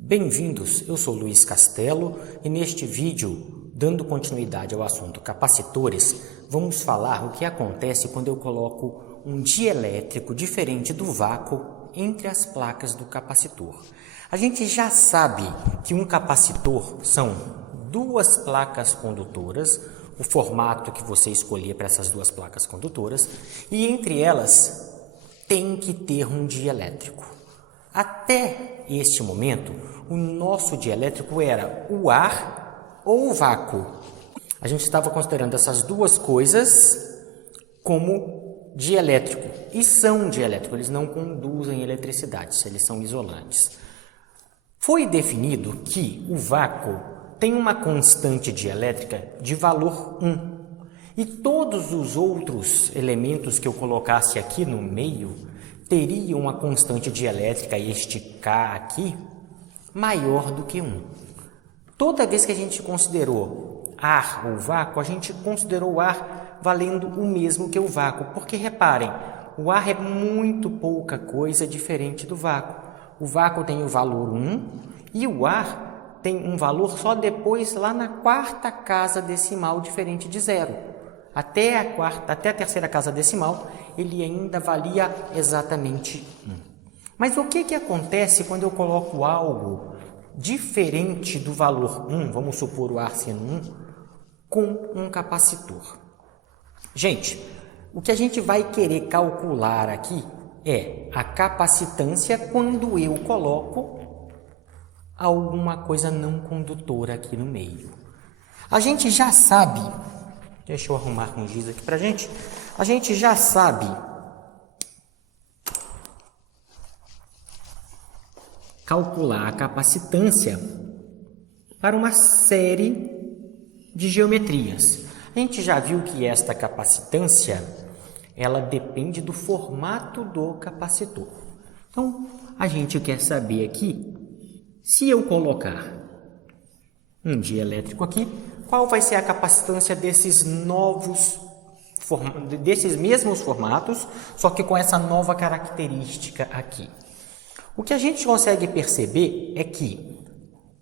Bem-vindos, eu sou Luiz Castelo e neste vídeo, dando continuidade ao assunto capacitores, vamos falar o que acontece quando eu coloco um dielétrico diferente do vácuo entre as placas do capacitor. A gente já sabe que um capacitor são duas placas condutoras, o formato que você escolher para essas duas placas condutoras, e entre elas tem que ter um dielétrico. Até este momento, o nosso dielétrico era o ar ou o vácuo. A gente estava considerando essas duas coisas como dielétrico. E são dielétricos, eles não conduzem eletricidade, eles são isolantes. Foi definido que o vácuo tem uma constante dielétrica de valor 1. E todos os outros elementos que eu colocasse aqui no meio teriam uma constante dielétrica, este K aqui, maior do que 1. Toda vez que a gente considerou ar ou vácuo, a gente considerou o ar valendo o mesmo que o vácuo. Porque, reparem, o ar é muito pouca coisa diferente do vácuo. O vácuo tem o valor 1 e o ar tem um valor só depois, lá na quarta casa decimal, diferente de 0. Até a terceira casa decimal, ele ainda valia exatamente 1. Mas o que acontece quando eu coloco algo diferente do valor 1, vamos supor o ar sendo 1, com um capacitor? Gente, o que a gente vai querer calcular aqui é a capacitância quando eu coloco alguma coisa não condutora aqui no meio. A gente já sabe... Deixa eu arrumar com giz aqui pra gente. A gente já sabe calcular a capacitância para uma série de geometrias. A gente já viu que esta capacitância, ela depende do formato do capacitor. Então, a gente quer saber aqui, se eu colocar um dielétrico aqui, qual vai ser a capacitância desses mesmos formatos, só que com essa nova característica aqui? O que a gente consegue perceber é que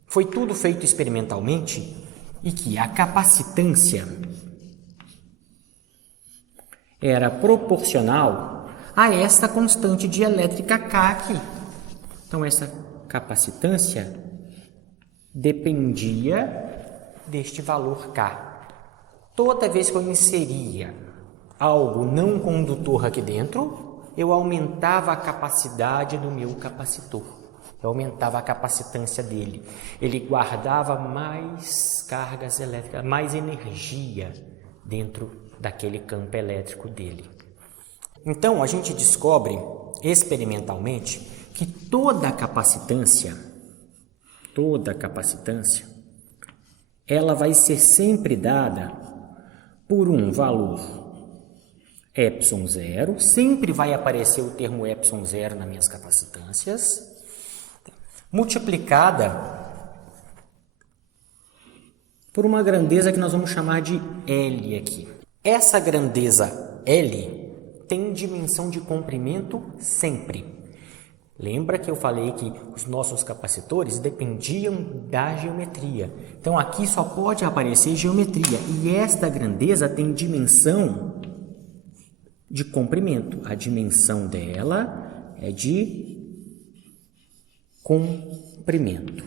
foi tudo feito experimentalmente e que a capacitância era proporcional a esta constante dielétrica K aqui. Então, essa capacitância dependia deste valor K. Toda vez que eu inseria algo não condutor aqui dentro, eu aumentava a capacidade do meu capacitor. Eu aumentava a capacitância dele. Ele guardava mais cargas elétricas, mais energia dentro daquele campo elétrico dele. Então, a gente descobre experimentalmente que toda capacitância, ela vai ser sempre dada por um valor epsilon zero, sempre vai aparecer o termo epsilon zero nas minhas capacitâncias, multiplicada por uma grandeza que nós vamos chamar de L aqui. Essa grandeza L tem dimensão de comprimento sempre. Lembra que eu falei que os nossos capacitores dependiam da geometria. Então, aqui só pode aparecer geometria. E esta grandeza tem dimensão de comprimento. A dimensão dela é de comprimento.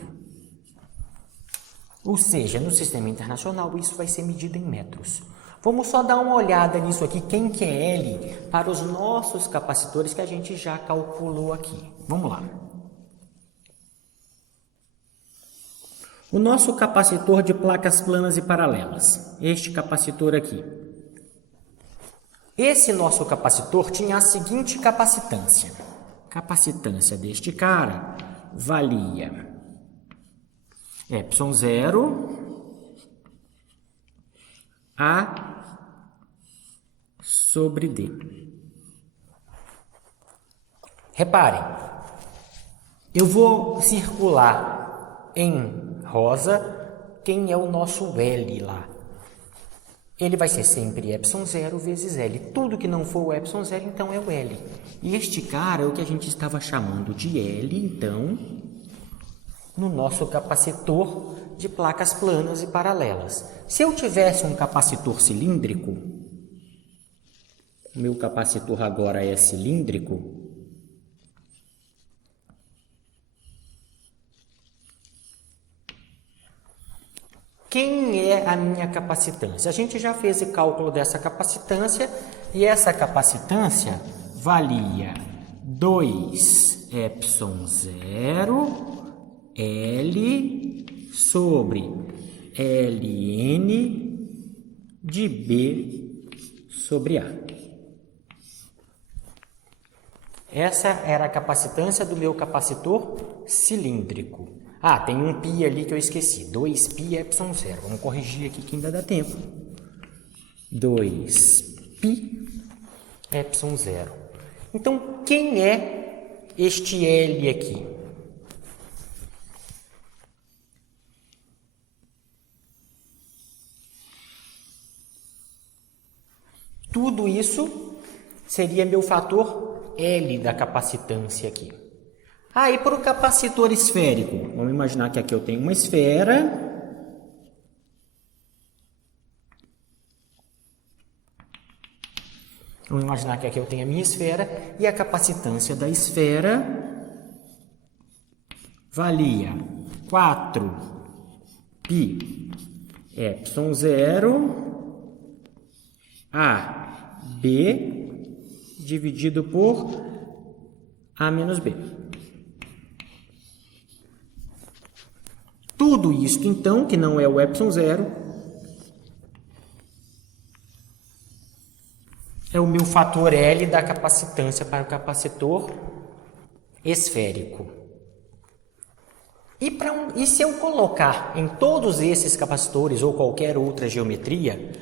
Ou seja, no sistema internacional, isso vai ser medido em metros. Vamos só dar uma olhada nisso aqui, quem que é L, para os nossos capacitores que a gente já calculou aqui. Vamos lá. O nosso capacitor de placas planas e paralelas, este capacitor aqui. Esse nosso capacitor tinha a seguinte capacitância. Capacitância deste cara valia epsilon zero A sobre D. Reparem, eu vou circular em rosa quem é o nosso L lá. Ele vai ser sempre epsilon zero vezes L. Tudo que não for o epsilon zero, então é o L. E este cara é o que a gente estava chamando de L, então, no nosso capacitor de placas planas e paralelas. Se eu tivesse um capacitor cilíndrico, o meu capacitor agora é cilíndrico, quem é a minha capacitância? A gente já fez o cálculo dessa capacitância e essa capacitância valia 2ε0 L sobre Ln de B sobre A. Essa era a capacitância do meu capacitor cilíndrico. Ah, tem um π ali que eu esqueci, 2πε0. Vamos corrigir aqui que ainda dá tempo. 2πε0. Então, quem é este L aqui? Tudo isso seria meu fator L da capacitância aqui. Ah, e para o capacitor esférico? Vamos imaginar que aqui eu tenho uma esfera. Vamos imaginar que aqui eu tenho a minha esfera e a capacitância da esfera valia 4πε0 AB dividido por A menos B. Tudo isso, então, que não é o ε0, é o meu fator L da capacitância para o capacitor esférico. E se eu colocar em todos esses capacitores ou qualquer outra geometria,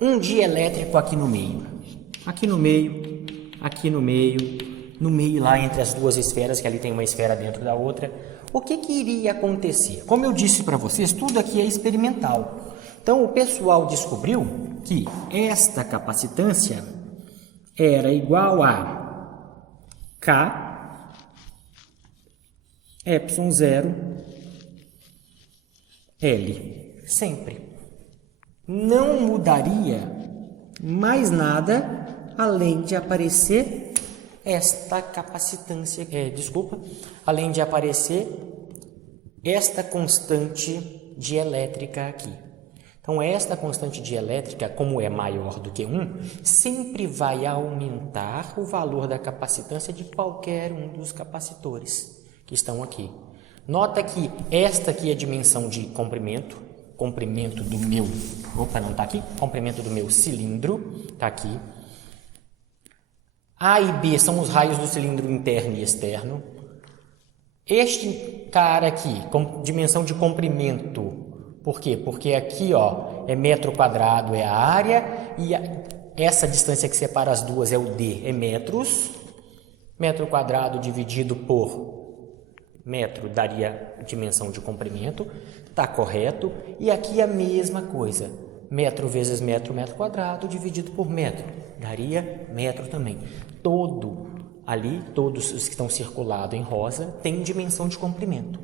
um dielétrico aqui no meio? Aqui no meio, aqui no meio lá entre as duas esferas, que ali tem uma esfera dentro da outra. O que iria acontecer? Como eu disse para vocês, tudo aqui é experimental. Então, o pessoal descobriu que esta capacitância era igual a K ε0 L. Sempre. Não mudaria mais nada além de aparecer esta capacitância, além de aparecer esta constante dielétrica aqui. Então, esta constante dielétrica, como é maior do que 1, sempre vai aumentar o valor da capacitância de qualquer um dos capacitores que estão aqui. Nota que esta aqui é a dimensão de comprimento do meu... Opa, não está aqui? Comprimento do meu cilindro, está aqui. A e B são os raios do cilindro interno e externo. Este cara aqui, com dimensão de comprimento, por quê? Porque aqui é metro quadrado, é a área, e essa distância que separa as duas é o D, é metros. Metro quadrado dividido por metro daria dimensão de comprimento, está correto. E aqui a mesma coisa, metro vezes metro, metro quadrado, dividido por metro, daria metro também. Todos os que estão circulados em rosa, têm dimensão de comprimento.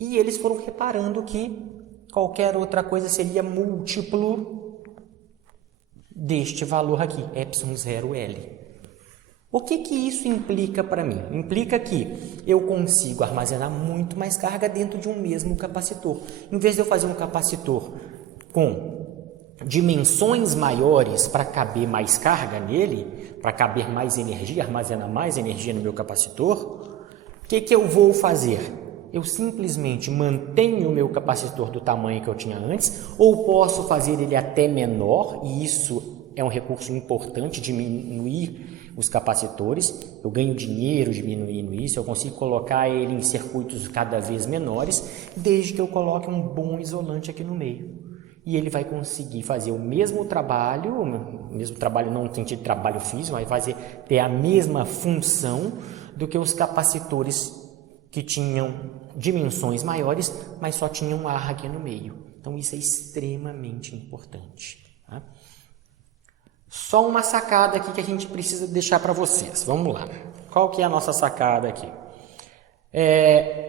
E eles foram reparando que qualquer outra coisa seria múltiplo deste valor aqui, ε0L. O que isso implica para mim? Implica que eu consigo armazenar muito mais carga dentro de um mesmo capacitor. Em vez de eu fazer um capacitor com dimensões maiores para caber mais carga nele, para caber mais energia, armazenar mais energia no meu capacitor, o que eu vou fazer? Eu simplesmente mantenho o meu capacitor do tamanho que eu tinha antes, ou posso fazer ele até menor, e isso é um recurso importante, diminuir os capacitores. Eu ganho dinheiro diminuindo isso, eu consigo colocar ele em circuitos cada vez menores, desde que eu coloque um bom isolante aqui no meio. E ele vai conseguir fazer o mesmo trabalho não no sentido de trabalho físico, mas ter a mesma função do que os capacitores que tinham dimensões maiores, mas só tinham ar aqui no meio. Então, isso é extremamente importante. Tá? Só uma sacada aqui que a gente precisa deixar para vocês. Vamos lá. Qual que é a nossa sacada aqui?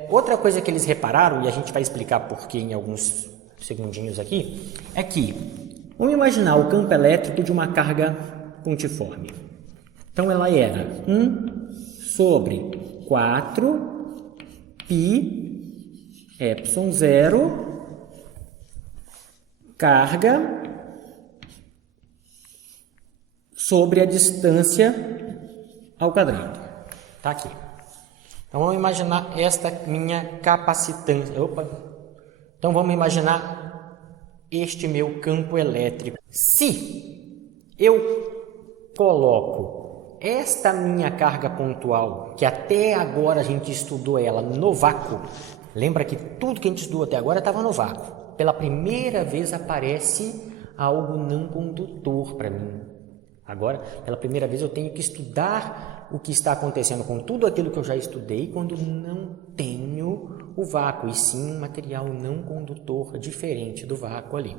Outra coisa que eles repararam, e a gente vai explicar por que em alguns segundinhos aqui, é que, vamos imaginar o campo elétrico de uma carga pontiforme. Então, ela era 1 sobre 4 π epsilon 0 carga sobre a distância ao quadrado. Tá aqui. Então, vamos imaginar esta minha capacitância. Então, vamos imaginar este meu campo elétrico. Se eu coloco esta minha carga pontual, que até agora a gente estudou ela no vácuo, lembra que tudo que a gente estudou até agora estava no vácuo. Pela primeira vez aparece algo não condutor para mim. Agora, pela primeira vez, eu tenho que estudar o que está acontecendo com tudo aquilo que eu já estudei quando não tenho o vácuo, e sim um material não condutor diferente do vácuo ali.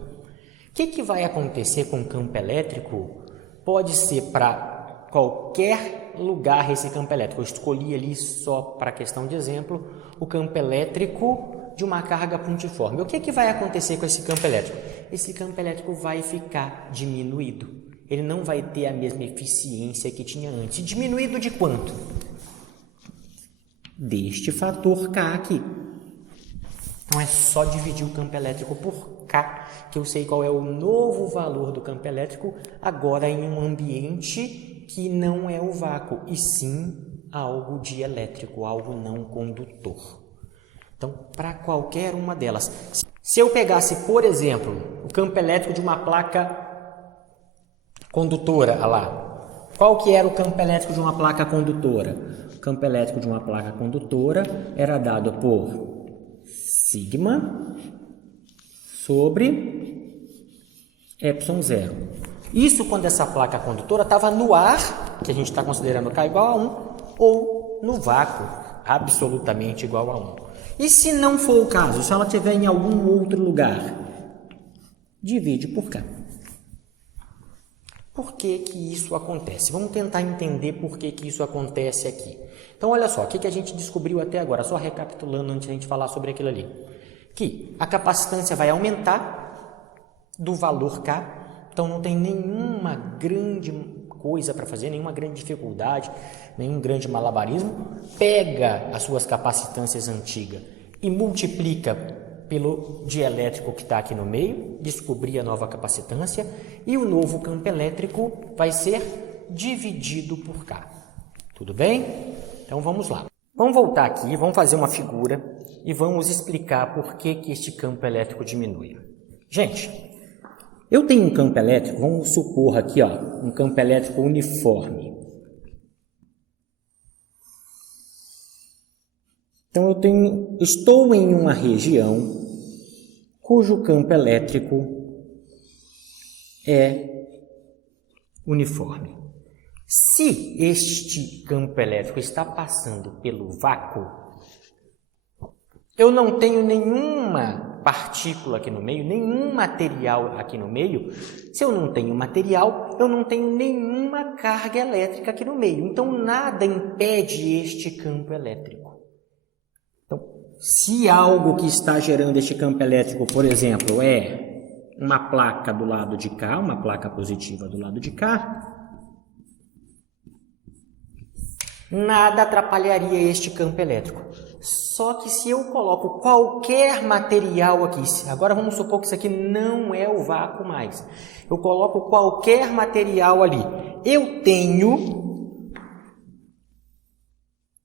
O que vai acontecer com o campo elétrico? Pode ser para qualquer lugar esse campo elétrico. Eu escolhi ali só para questão de exemplo o campo elétrico de uma carga pontiforme. O que vai acontecer com esse campo elétrico? Esse campo elétrico vai ficar diminuído. Ele não vai ter a mesma eficiência que tinha antes. Diminuído de quanto? Deste fator K aqui. Então, é só dividir o campo elétrico por K, que eu sei qual é o novo valor do campo elétrico, agora em um ambiente que não é o vácuo, e sim algo dielétrico, algo não condutor. Então, para qualquer uma delas. Se eu pegasse, por exemplo, o campo elétrico de uma placa condutora, olha lá. Qual que era o campo elétrico de uma placa condutora? O campo elétrico de uma placa condutora era dado por sigma sobre epsilon 0. Isso quando essa placa condutora estava no ar, que a gente está considerando K igual a 1, ou no vácuo, absolutamente igual a 1. E se não for o caso, se ela estiver em algum outro lugar, divide por K. Por que isso acontece? Vamos tentar entender por que isso acontece aqui. Então, olha só, o que a gente descobriu até agora, só recapitulando antes de a gente falar sobre aquilo ali. Que a capacitância vai aumentar do valor K, então não tem nenhuma grande coisa para fazer, nenhuma grande dificuldade, nenhum grande malabarismo. Pega as suas capacitâncias antigas e multiplica pelo dielétrico que está aqui no meio, descobrir a nova capacitância, e o novo campo elétrico vai ser dividido por K. Tudo bem? Então vamos lá. Vamos voltar aqui, vamos fazer uma figura e vamos explicar por que este campo elétrico diminui. Gente, eu tenho um campo elétrico, vamos supor aqui, ó, um campo elétrico uniforme. Então, estou em uma região cujo campo elétrico é uniforme. Se este campo elétrico está passando pelo vácuo, eu não tenho nenhuma partícula aqui no meio, nenhum material aqui no meio. Se eu não tenho material, eu não tenho nenhuma carga elétrica aqui no meio. Então, nada impede este campo elétrico. Então, se algo que está gerando este campo elétrico, por exemplo, é uma placa do lado de cá, uma placa positiva do lado de cá, nada atrapalharia este campo elétrico. Só que se eu coloco qualquer material aqui, agora vamos supor que isso aqui não é o vácuo mais, eu coloco qualquer material ali, eu tenho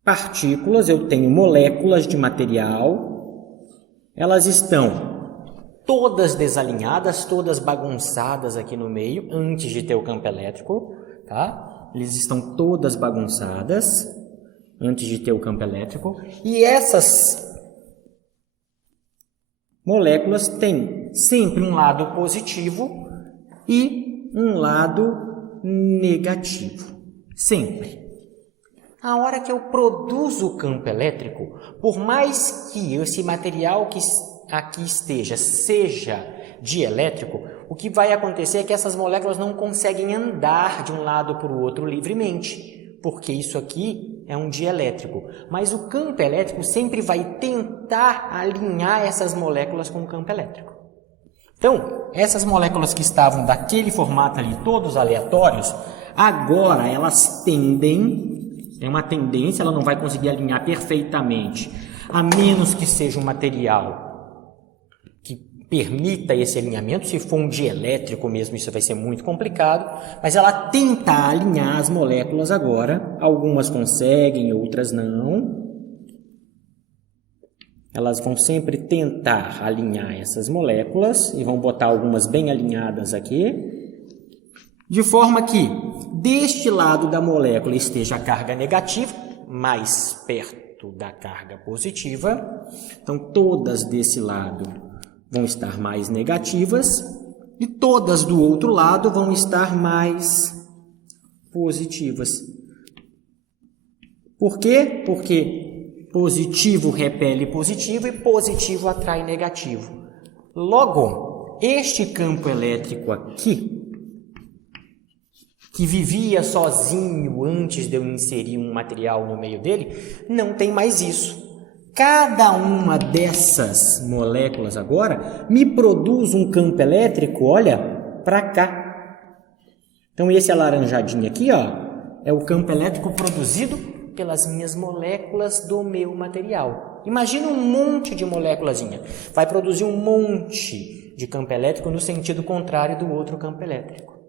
partículas, eu tenho moléculas de material, elas estão todas desalinhadas, todas bagunçadas aqui no meio, antes de ter o campo elétrico, tá? Eles estão todas bagunçadas, antes de ter o campo elétrico, e essas moléculas têm sempre um lado positivo e um lado negativo, sempre. Na hora que eu produzo o campo elétrico, por mais que esse material que aqui esteja seja dielétrico, o que vai acontecer é que essas moléculas não conseguem andar de um lado para o outro livremente, porque isso aqui é um dielétrico, mas o campo elétrico sempre vai tentar alinhar essas moléculas com o campo elétrico. Então, essas moléculas que estavam daquele formato ali, todos aleatórios, agora elas tendem, é uma tendência, ela não vai conseguir alinhar perfeitamente, a menos que seja um material que permita esse alinhamento. Se for um dielétrico mesmo, isso vai ser muito complicado, mas ela tenta alinhar as moléculas agora, algumas conseguem, outras não. Elas vão sempre tentar alinhar essas moléculas e vão botar algumas bem alinhadas aqui, de forma que deste lado da molécula esteja a carga negativa, mais perto da carga positiva. Então, todas desse lado vão estar mais negativas e todas do outro lado vão estar mais positivas. Por quê? Porque positivo repele positivo e positivo atrai negativo. Logo, este campo elétrico aqui, que vivia sozinho antes de eu inserir um material no meio dele, não tem mais isso. Cada uma dessas moléculas agora me produz um campo elétrico, olha, para cá. Então, esse alaranjadinho aqui, ó, é o campo elétrico produzido pelas minhas moléculas do meu material. Imagina um monte de moléculazinha. Vai produzir um monte de campo elétrico no sentido contrário do outro campo elétrico.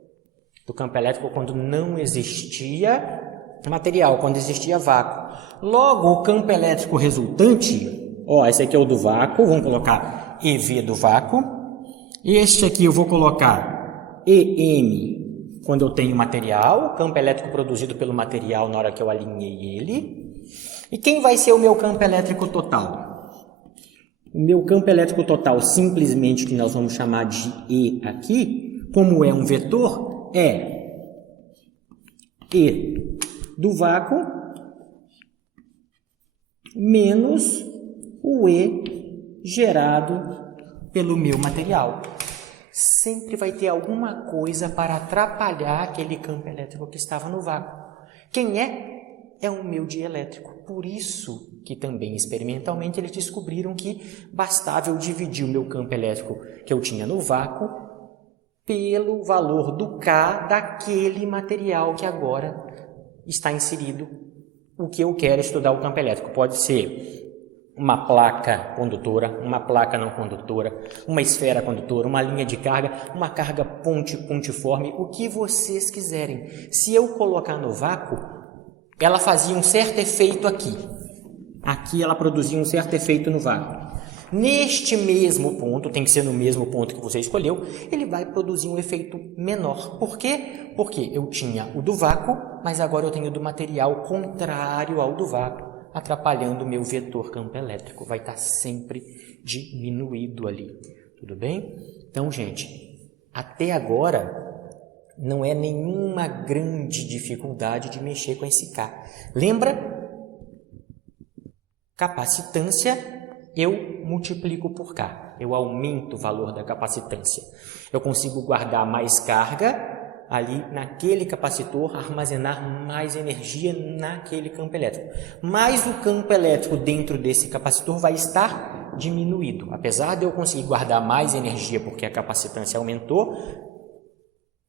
Do campo elétrico quando não existia material, quando existia vácuo. Logo, o campo elétrico resultante, ó, esse aqui é o do vácuo, vamos colocar EV do vácuo. Este aqui eu vou colocar EM quando eu tenho material, campo elétrico produzido pelo material na hora que eu alinhei ele. E quem vai ser o meu campo elétrico total? O meu campo elétrico total, simplesmente, que nós vamos chamar de E aqui, como é um vetor, é E do vácuo menos o E gerado pelo meu material. Sempre vai ter alguma coisa para atrapalhar aquele campo elétrico que estava no vácuo. Quem é? É o meu dielétrico. Por isso que também experimentalmente eles descobriram que bastava eu dividir o meu campo elétrico que eu tinha no vácuo pelo valor do K daquele material que agora está inserido. O que eu quero estudar o campo elétrico pode ser uma placa condutora, uma placa não condutora, uma esfera condutora, uma linha de carga, uma carga pontiforme, o que vocês quiserem. Se eu colocar no vácuo, ela fazia um certo efeito aqui. Aqui ela produzia um certo efeito no vácuo. Neste mesmo ponto, tem que ser no mesmo ponto que você escolheu, ele vai produzir um efeito menor. Por quê? Porque eu tinha o do vácuo, mas agora eu tenho do material contrário ao do vácuo, atrapalhando o meu vetor campo elétrico. Vai estar sempre diminuído ali. Tudo bem? Então, gente, até agora não é nenhuma grande dificuldade de mexer com esse K. Lembra? Capacitância, eu multiplico por K. Eu aumento o valor da capacitância. Eu consigo guardar mais carga ali naquele capacitor, armazenar mais energia naquele campo elétrico. Mas o campo elétrico dentro desse capacitor vai estar diminuído. Apesar de eu conseguir guardar mais energia porque a capacitância aumentou,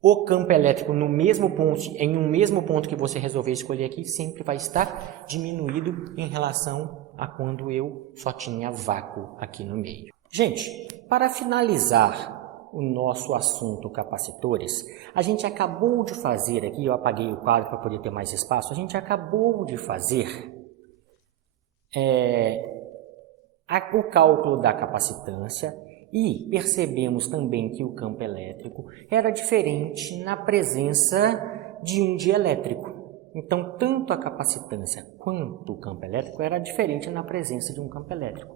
o campo elétrico no mesmo ponto, em um mesmo ponto que você resolver escolher aqui, sempre vai estar diminuído em relação a quando eu só tinha vácuo aqui no meio. Gente, para finalizar o nosso assunto capacitores, a gente acabou de fazer aqui, eu apaguei o quadro para poder ter mais espaço, a gente acabou de fazer o cálculo da capacitância e percebemos também que o campo elétrico era diferente na presença de um dielétrico. Então, tanto a capacitância quanto o campo elétrico era diferente na presença de um campo elétrico.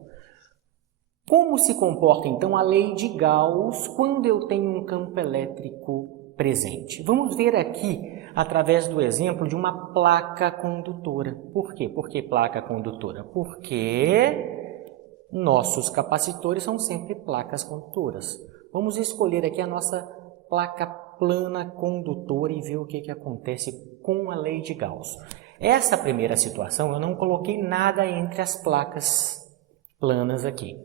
Como se comporta, então, a lei de Gauss quando eu tenho um campo elétrico presente? Vamos ver aqui, através do exemplo de uma placa condutora. Por quê? Por que placa condutora? Porque nossos capacitores são sempre placas condutoras. Vamos escolher aqui a nossa placa plana condutora e ver o que acontece com a lei de Gauss. Essa primeira situação eu não coloquei nada entre as placas planas aqui.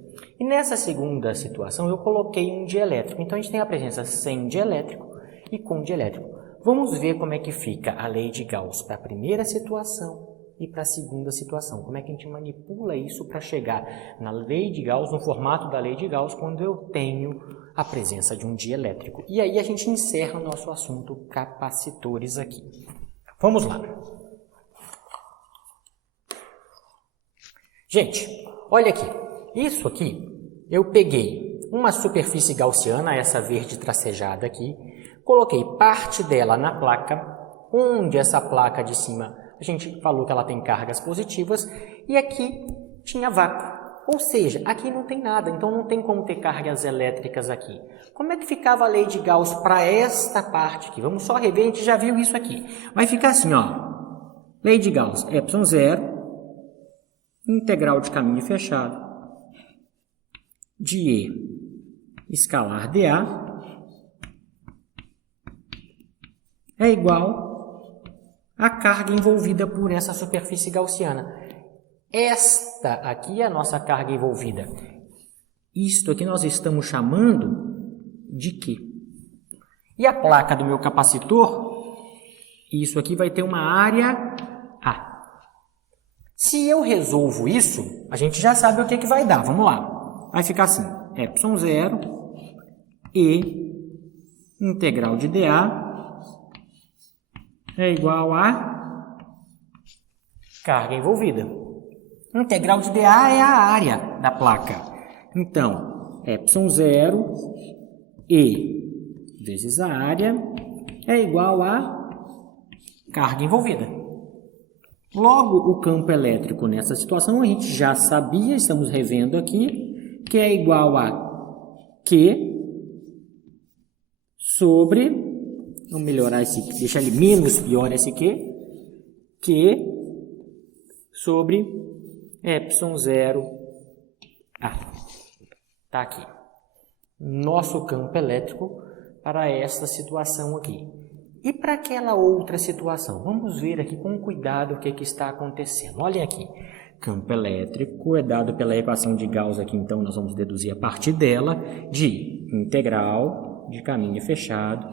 E nessa segunda situação eu coloquei um dielétrico. Então a gente tem a presença sem dielétrico e com dielétrico. Vamos ver como é que fica a lei de Gauss para a primeira situação e para a segunda situação. Como é que a gente manipula isso para chegar na lei de Gauss, no formato da lei de Gauss, quando eu tenho a presença de um dielétrico. E aí a gente encerra o nosso assunto capacitores aqui. Vamos lá. Gente, olha aqui. Isso aqui, eu peguei uma superfície gaussiana, essa verde tracejada aqui, coloquei parte dela na placa, onde essa placa de cima, a gente falou que ela tem cargas positivas, e aqui tinha vácuo. Ou seja, aqui não tem nada, então não tem como ter cargas elétricas aqui. Como é que ficava a lei de Gauss para esta parte aqui? Vamos só rever, a gente já viu isso aqui. Vai ficar assim, ó. Lei de Gauss, ε0, integral de caminho fechado, de E escalar dA é igual à carga envolvida por essa superfície gaussiana. Esta aqui é a nossa carga envolvida. Isto aqui nós estamos chamando de Q. E a placa do meu capacitor, isso aqui vai ter uma área A. Se eu resolvo isso, a gente já sabe o que vai dar. Vamos lá. Vai ficar assim, ε0 E integral de dA é igual a carga envolvida. Integral de dA é a área da placa. Então, ε0 E vezes a área é igual a carga envolvida. Logo, o campo elétrico nessa situação a gente já sabia, estamos revendo aqui, que é igual a Q sobre, vamos melhorar esse, deixar ele menos pior esse Q sobre ε0A. Está aqui. Nosso campo elétrico para essa situação aqui. E para aquela outra situação? Vamos ver aqui com cuidado o que está acontecendo. Olha aqui. Campo elétrico é dado pela equação de Gauss aqui, então nós vamos deduzir a partir dela de integral de caminho fechado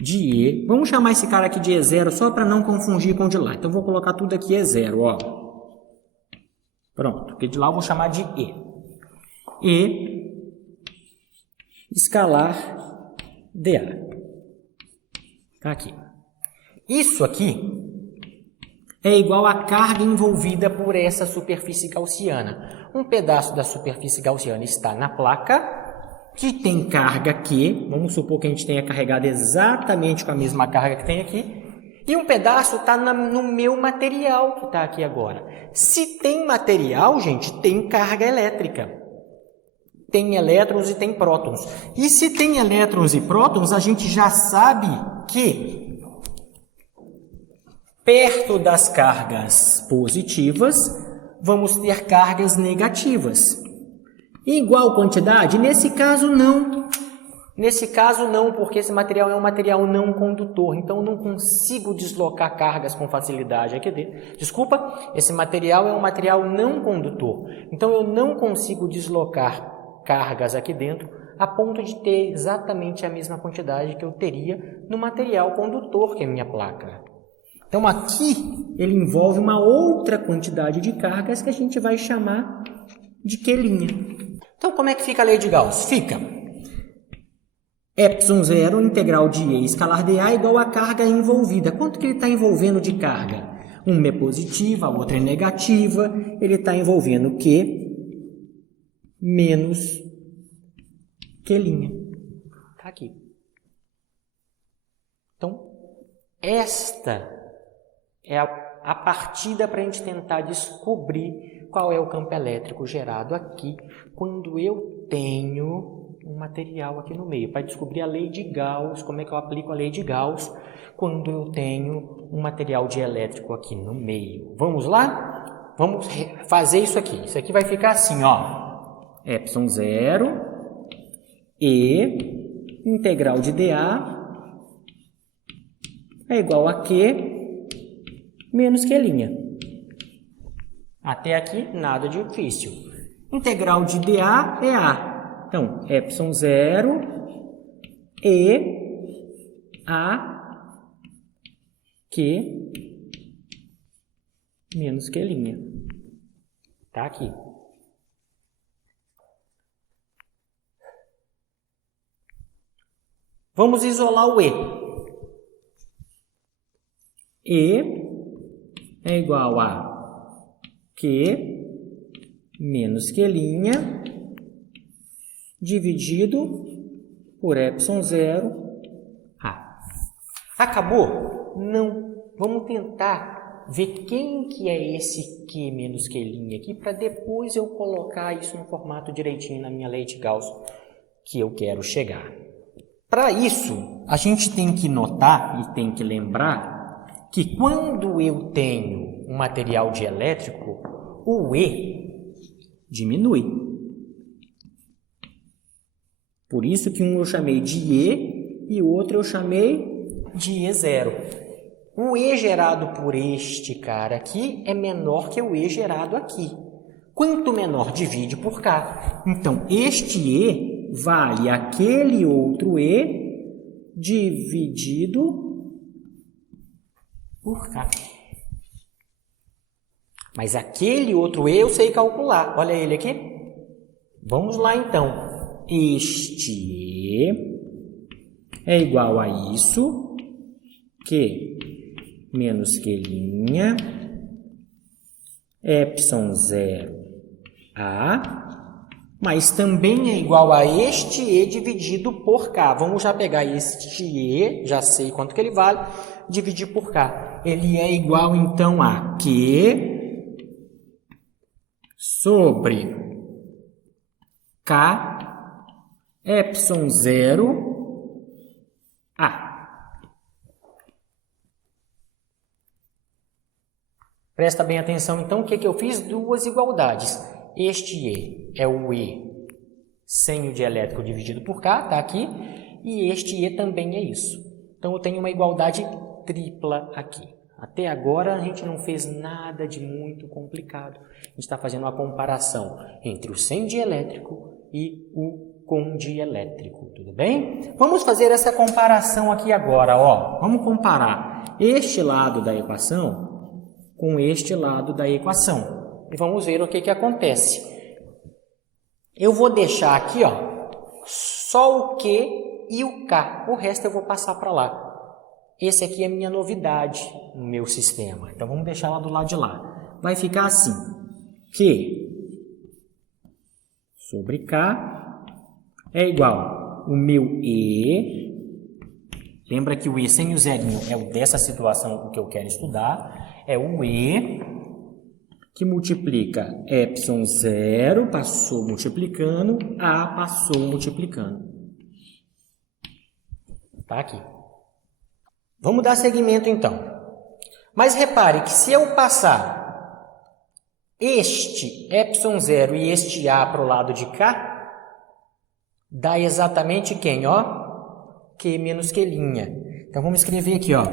de E. Vamos chamar esse cara aqui de E0 só para não confundir com o de lá. Então vou colocar tudo aqui E0, ó. Pronto, porque de lá eu vou chamar de E. E escalar dA. Tá aqui. Isso aqui é igual à carga envolvida por essa superfície gaussiana. Um pedaço da superfície gaussiana está na placa, que tem carga Q. Vamos supor que a gente tenha carregado exatamente com a mesma carga que tem aqui. E um pedaço está no meu material, que está aqui agora. Se tem material, gente, tem carga elétrica. Tem elétrons e tem prótons. E se tem elétrons e prótons, a gente já sabe que perto das cargas positivas, vamos ter cargas negativas. Igual quantidade? Nesse caso, não. Nesse caso, não, porque esse material é um material não condutor. Então, eu não consigo deslocar cargas com facilidade aqui dentro. Desculpa, esse material é um material não condutor. Então, eu não consigo deslocar cargas aqui dentro a ponto de ter exatamente a mesma quantidade que eu teria no material condutor, que é a minha placa. Então, aqui, ele envolve uma outra quantidade de cargas que a gente vai chamar de Q'. Então, como é que fica a lei de Gauss? Fica ε0 integral de E escalar dA igual a carga envolvida. Quanto que ele está envolvendo de carga? Uma é positiva, a outra é negativa. Ele está envolvendo Q menos Q'. Está aqui. Então, esta é a partida para a gente tentar descobrir qual é o campo elétrico gerado aqui quando eu tenho um material aqui no meio. Para descobrir a lei de Gauss, como é que eu aplico a lei de Gauss quando eu tenho um material dielétrico aqui no meio. Vamos lá? Vamos fazer isso aqui. Isso aqui vai ficar assim, ó. ε0 E integral de dA é igual a Q menos Q'. Até aqui, nada difícil. Integral de dA é A. Então, ε0 e A Q menos Q'. Tá aqui. Vamos isolar o E. E é igual a Q menos Q' dividido por ε0 A. Acabou? Não. Vamos tentar ver quem que é esse Q menos Q' aqui para depois eu colocar isso no formato direitinho na minha lei de Gauss que eu quero chegar. Para isso, a gente tem que notar e tem que lembrar que quando eu tenho um material dielétrico, o E diminui. Por isso que um eu chamei de E e o outro eu chamei de E0. O E gerado por este cara aqui é menor que o E gerado aqui. Quanto menor, divide por K. Então, este E vale aquele outro E dividido por K. Mas aquele outro E eu sei calcular. Olha ele aqui. Vamos lá, então. Este E é igual a isso, Q menos Q', ε0 A, mas também é igual a este E dividido por K. Vamos já pegar este E, já sei quanto que ele vale, dividir por K. Ele é igual, então, a Q sobre K ε0 A. Presta bem atenção, então, o que eu fiz? Duas igualdades. Este E é o E sem o dielétrico dividido por K, tá aqui, e este E também é isso. Então, eu tenho uma igualdade tripla aqui. Até agora, a gente não fez nada de muito complicado. A gente está fazendo uma comparação entre o sem dielétrico e o com dielétrico, tudo bem? Vamos fazer essa comparação aqui agora, ó. Vamos comparar este lado da equação com este lado da equação. E vamos ver o que acontece. Eu vou deixar aqui, ó, só o Q e o K. O resto eu vou passar para lá. Esse aqui é a minha novidade no meu sistema. Então, vamos deixar lá do lado de lá. Vai ficar assim. Q sobre K é igual o meu E. Lembra que o E sem o zerinho é o dessa situação que eu quero estudar. É o E que multiplica ε0, passou multiplicando, A passou multiplicando. Tá aqui. Vamos dar seguimento, então. Mas repare que se eu passar este ε0 e este A para o lado de cá, dá exatamente quem, ó? Q menos Q'. Então, vamos escrever aqui, ó.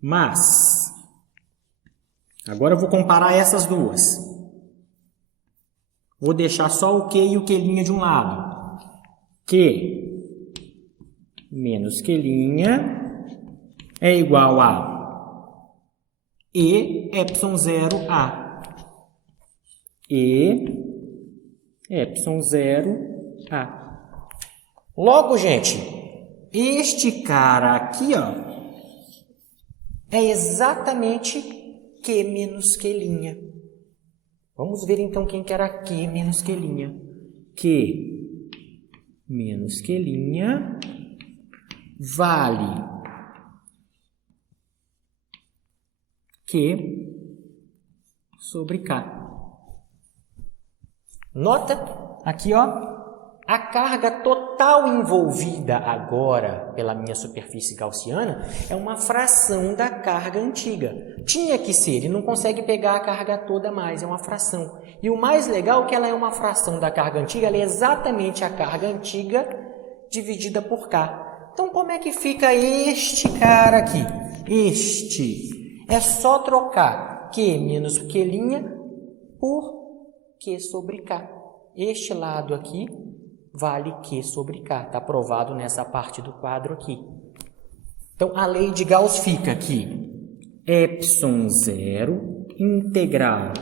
Mas, agora eu vou comparar essas duas. Vou deixar só o Q e o Q' de um lado. Q menos Q' é igual a E ε0 A. E ε0 A. Logo, gente, este cara aqui, ó, é exatamente Q menos Q'. Vamos ver então quem que era Q menos Q'. Q menos Q' vale Q sobre K. Nota aqui, ó, a carga total envolvida agora pela minha superfície gaussiana é uma fração da carga antiga. Tinha que ser, ele não consegue pegar a carga toda mais, é uma fração. E o mais legal é que ela é uma fração da carga antiga, ela é exatamente a carga antiga dividida por K. Então, como é que fica este cara aqui? Este É só trocar Q menos Q' por Q sobre K. Este lado aqui vale Q sobre K. Está provado nessa parte do quadro aqui. Então, a lei de Gauss fica aqui. ε0 integral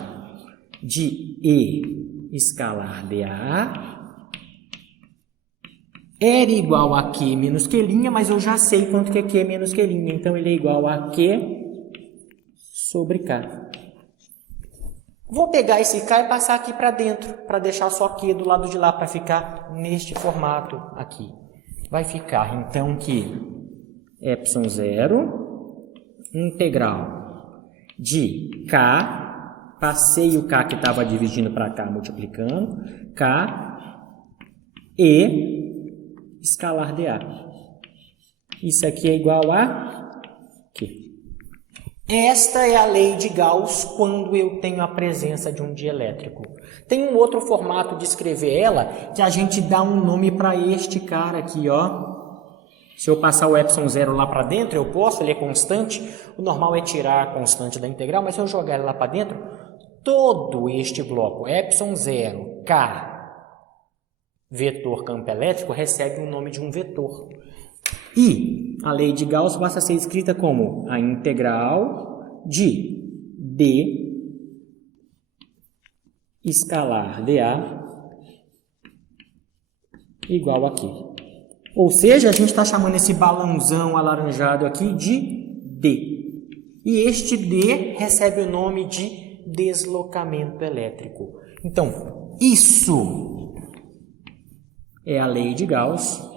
de E escalar dA era igual a Q menos Q', mas eu já sei quanto que é Q menos Q'. Então, ele é igual a Q sobre K. Vou pegar esse K e passar aqui para dentro, para deixar só Q do lado de lá, para ficar neste formato aqui. Vai ficar, então, que ε0 integral de K, passei o K que estava dividindo para cá, multiplicando, K e escalar dA. Isso aqui é igual a Q. Esta é a lei de Gauss quando eu tenho a presença de um dielétrico. Tem um outro formato de escrever ela, que a gente dá um nome para este cara aqui, ó. Se eu passar o ε0 lá para dentro, eu posso, ele é constante. O normal é tirar a constante da integral, mas se eu jogar ele lá para dentro, todo este bloco, ε0, K, vetor campo elétrico, recebe o nome de um vetor. E a lei de Gauss basta ser escrita como a integral de D escalar dA igual a Q. Ou seja, a gente está chamando esse balãozão alaranjado aqui de D. E este D recebe o nome de deslocamento elétrico. Então, isso é a lei de Gauss.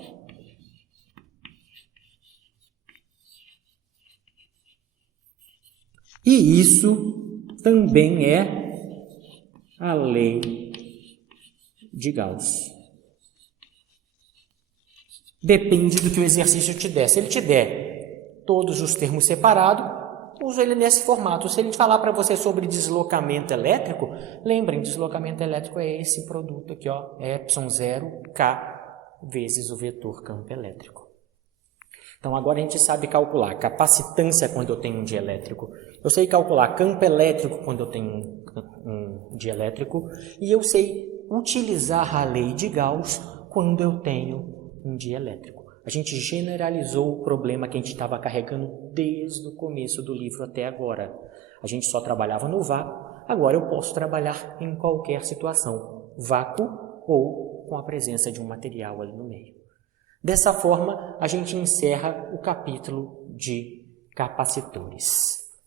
E isso também é a lei de Gauss. Depende do que o exercício te der. Se ele te der todos os termos separados, usa ele nesse formato. Se ele falar para você sobre deslocamento elétrico, lembrem, deslocamento elétrico é esse produto aqui, ó, ε0K vezes o vetor campo elétrico. Então, agora a gente sabe calcular capacitância quando eu tenho um dielétrico. Eu sei calcular campo elétrico quando eu tenho um dielétrico. E eu sei utilizar a lei de Gauss quando eu tenho um dielétrico. A gente generalizou o problema que a gente estava carregando desde o começo do livro até agora. A gente só trabalhava no vácuo, agora eu posso trabalhar em qualquer situação, vácuo ou com a presença de um material ali no meio. Dessa forma, a gente encerra o capítulo de capacitores.